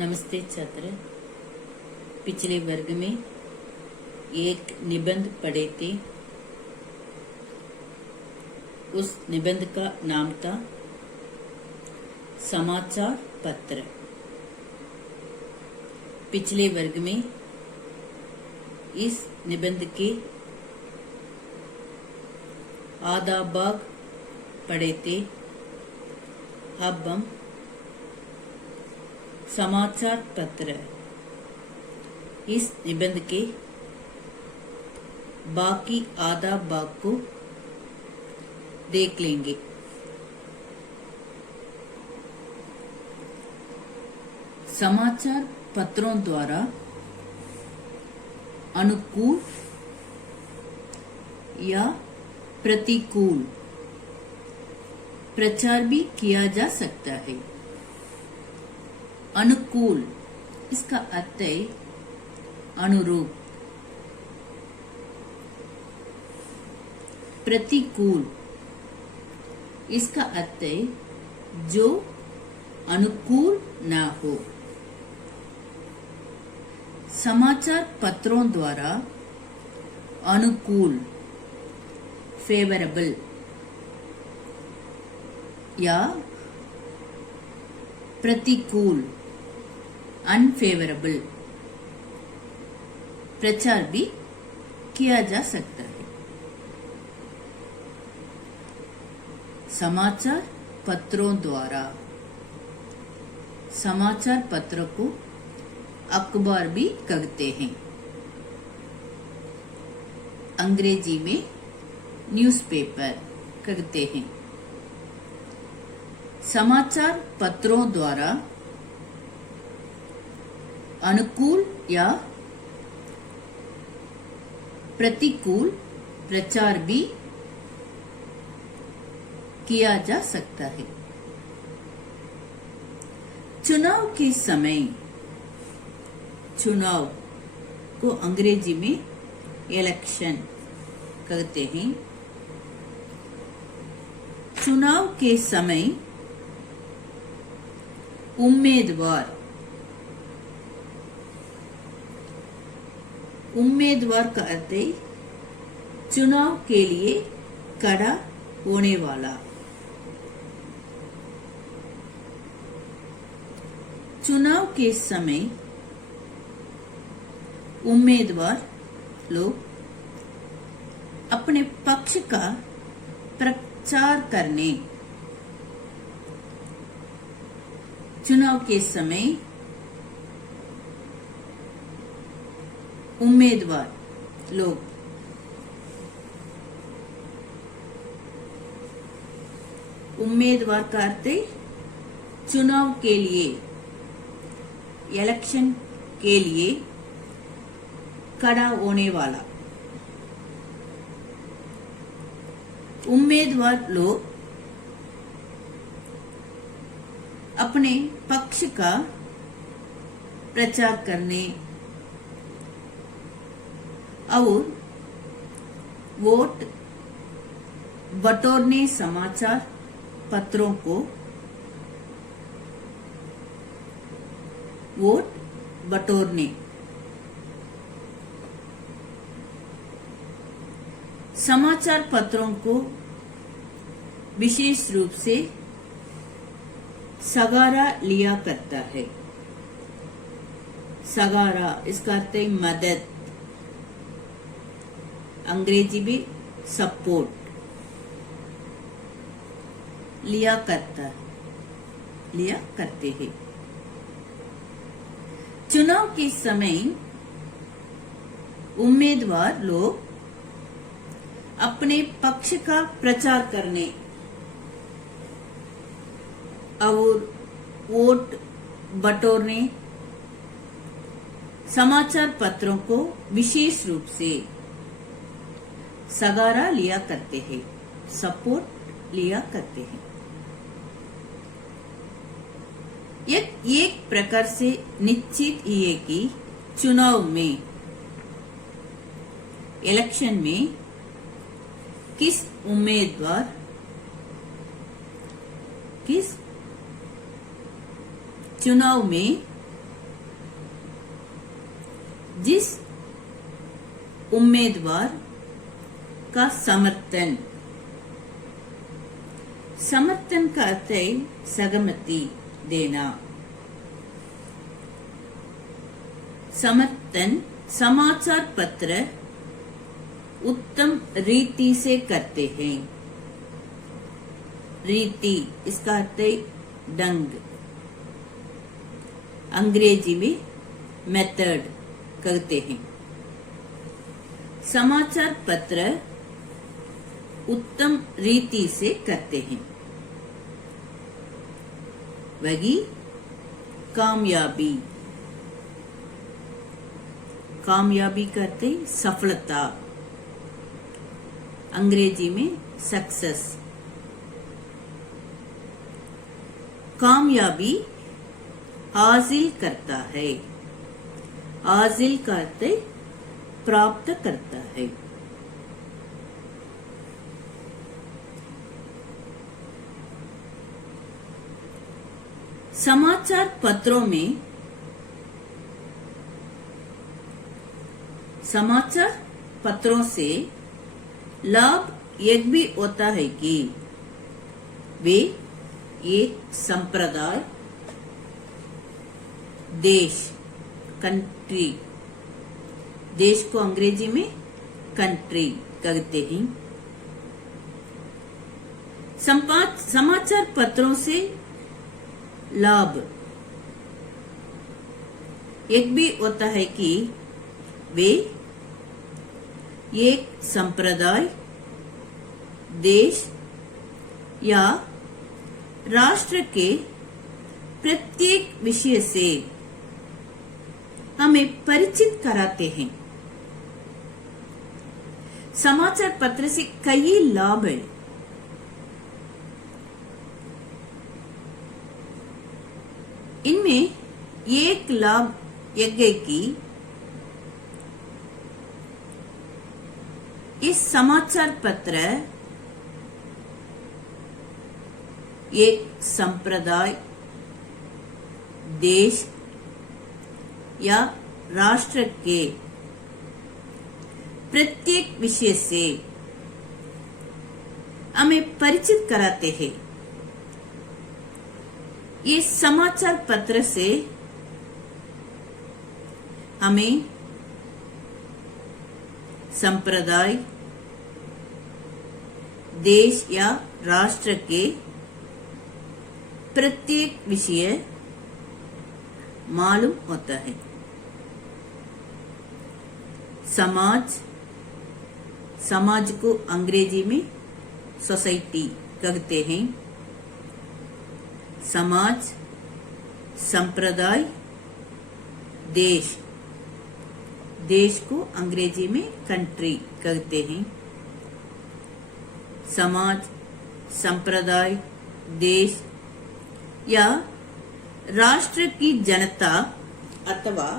नमस्ते छात्र। पिछले वर्ग में एक निबंध पढ़े थे। उस निबंध का नाम था समाचार पत्र। पिछले वर्ग में इस निबंध के आधा भाग पढ़े थे। अब हम समाचार पत्र इस निबंध के बाकी आधा भाग को देख लेंगे। समाचार पत्रों द्वारा अनुकूल या प्रतिकूल प्रचार भी किया जा सकता है। अनुकूल इसका अर्थ है अनुरूप। प्रतिकूल इसका अर्थ है जो अनुकूल ना हो। समाचार पत्रों द्वारा अनुकूल फेवरेबल या प्रतिकूल अनफेवरेबल प्रचार भी किया जा सकता है। समाचार पत्रों द्वारा समाचार पत्र को अखबार भी कहते हैं। अंग्रेजी में न्यूज़पेपर कहते हैं। समाचार पत्रों द्वारा अनुकूल या प्रतिकूल प्रचार भी किया जा सकता है। चुनाव के समय, चुनाव को अंग्रेजी में इलेक्शन कहते हैं। चुनाव के समय उम्मीदवार का अर्थ है चुनाव के लिए खड़ा होने वाला। चुनाव के समय उम्मीदवार लोग अपने पक्ष का प्रचार करने, चुनाव के समय उम्मीदवार लोग उम्मीदवार का अर्थ है चुनाव के लिए, इलेक्शन के लिए खड़ा होने वाला। उम्मीदवार लोग अपने पक्ष का प्रचार करने और वोट बटोरने, समाचार पत्रों को वोट बटोरने, समाचार पत्रों को विशेष रूप से सहारा लिया करता है। सहारा इसका अर्थ है मदद। अंग्रेजी में सपोर्ट लिया करते हैं। चुनाव के समय उम्मीदवार लोग अपने पक्ष का प्रचार करने और वोट बटोरने, समाचार पत्रों को विशेष रूप से सहारा लिया करते हैं, सपोर्ट लिया करते हैं। एक प्रकार से निश्चित ही है कि चुनाव में, इलेक्शन में किस उम्मीदवार, किस चुनाव में जिस उम्मीदवार का समर्थन, समर्थन का अर्थ है सहमति देना। समर्थन समाचार पत्र उत्तम रीति से करते हैं। रीति इसका अर्थ है ढंग, अंग्रेजी में मेथड कहते हैं। समाचार पत्र उत्तम रीति से करते हैं। वही कामयाबी, कामयाबी करते सफलता, अंग्रेजी में सक्सेस। कामयाबी हासिल करता है, हासिल करते प्राप्त करता है। समाचार पत्रों में, समाचार पत्रों से लाभ एक भी होता है कि वे एक संप्रदाय, देश, कंट्री, देश को अंग्रेजी में कंट्री कहते हैं। समाचार पत्रों से लाभ एक भी होता है कि वे एक संप्रदाय, देश या राष्ट्र के प्रत्येक विषय से हमें परिचित कराते हैं। समाचार पत्र से कई लाभ है। इनमें एक लाभ यह है कि इस समाचार पत्र एक संप्रदाय, देश या राष्ट्र के प्रत्येक विषय से हमें परिचित कराते हैं। ये समाचार पत्र से हमें संप्रदाय, देश या राष्ट्र के प्रत्येक विषय मालूम होता है। समाज, समाज को अंग्रेजी में सोसाइटी कहते हैं। समाज, संप्रदाय, देश, देश को अंग्रेजी में कंट्री कहते हैं। समाज, संप्रदाय, देश या राष्ट्र की जनता अथवा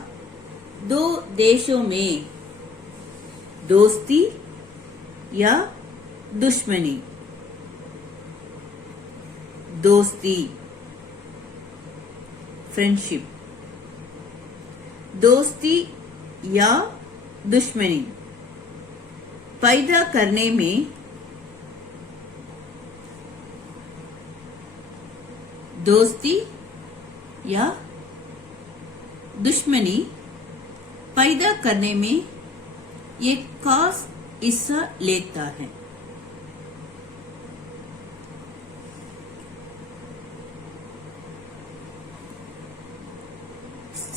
दो देशों में दोस्ती या दुश्मनी। दोस्ती, फ्रेंडशिप, दोस्ती या दुश्मनी पैदा करने में दोस्ती या दुश्मनी पैदा करने में ये खास हिस्सा लेता है।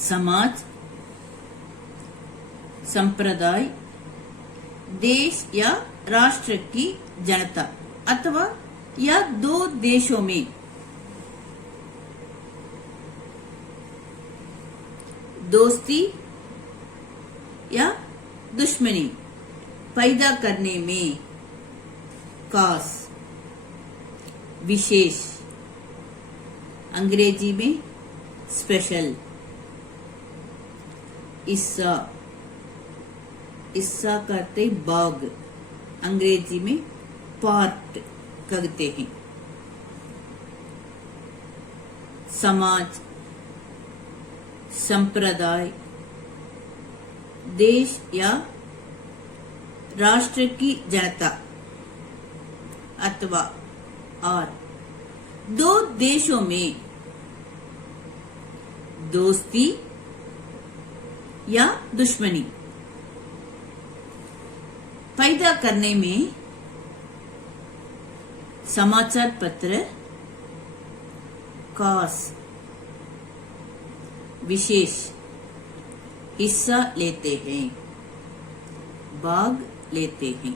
समाज, संप्रदाय, देश या राष्ट्र की जनता अथवा या दो देशों में दोस्ती या दुश्मनी पैदा करने में खास, विशेष, अंग्रेजी में स्पेशल, हिस्सा, हिस्सा कहते भाग, अंग्रेजी में पार्ट कहते हैं। समाज, संप्रदाय, देश या राष्ट्र की जनता अथवा और दो देशों में दोस्ती या दुश्मनी पैदा करने में समाचार पत्र खास विशेष हिस्सा लेते हैं, भाग लेते हैं।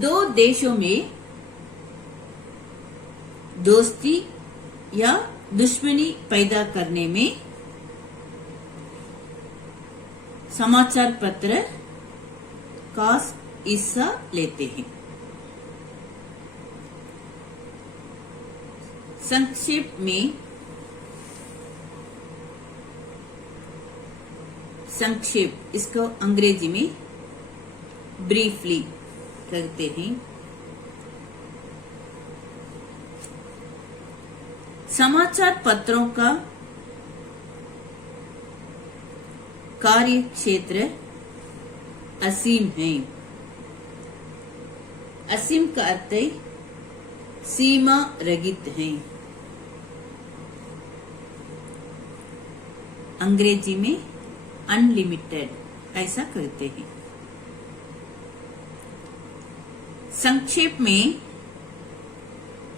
दो देशों में दोस्ती या दुश्मनी पैदा करने में समाचार पत्र खास हिस्सा लेते हैं। संक्षेप में संक्षेप इसको अंग्रेजी में ब्रीफली कहते हैं। समाचार पत्रों का कार्य क्षेत्र असीम है। असीम का अर्थ है सीमा रहित है। अंग्रेजी में अनलिमिटेड ऐसा कहते हैं। संक्षेप में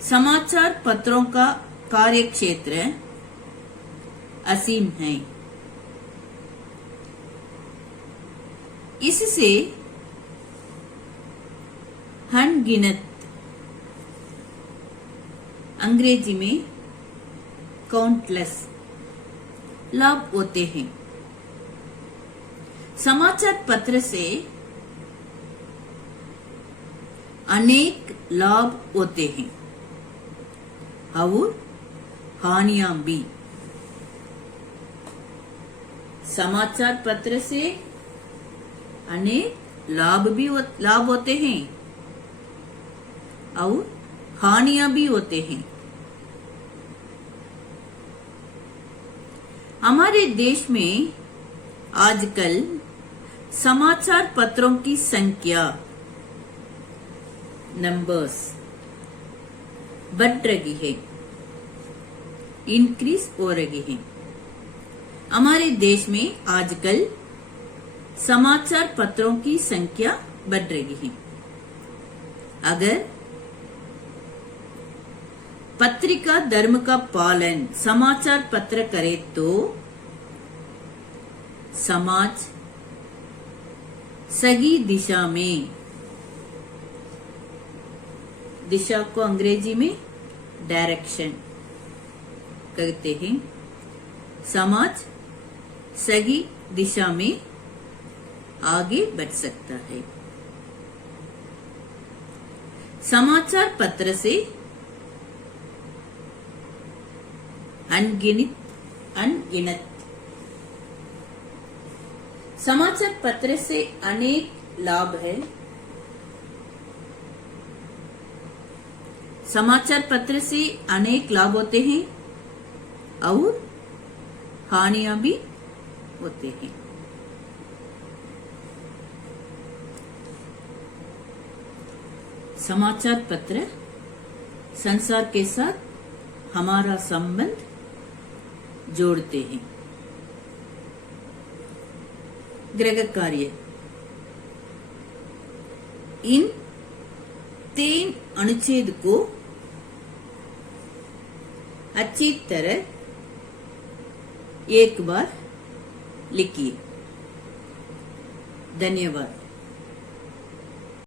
समाचार पत्रों का कार्य क्षेत्र असीम है। इससे अनगिनत अंग्रेजी में काउंटलेस लाभ होते हैं। समाचार पत्र से अनेक लाभ होते हैं और हानियां भी। समाचार पत्र से अनेक लाभ होते हैं और हानियां भी होते हैं। हमारे देश में आजकल समाचार पत्रों की संख्या नंबर्स बढ़ रही है, इंक्रीज हो रही है। हमारे देश में आजकल समाचार पत्रों की संख्या बढ़ रही है। अगर पत्रिका धर्म का पालन समाचार पत्र करे तो समाज सही दिशा में, दिशा को अंग्रेजी में डायरेक्शन कहते हैं, समाज सही दिशा में आगे बढ़ सकता है। समाचार पत्र से अनगिनत समाचार पत्र से अनेक लाभ है। समाचार पत्र से अनेक लाभ होते हैं और हानियां भी होते हैं। समाचार पत्र संसार के साथ हमारा संबंध जोड़ते हैं। गृह कार्य इन 3 अनुच्छेद को अच्छी तरह एक बार लिखिए। धन्यवाद।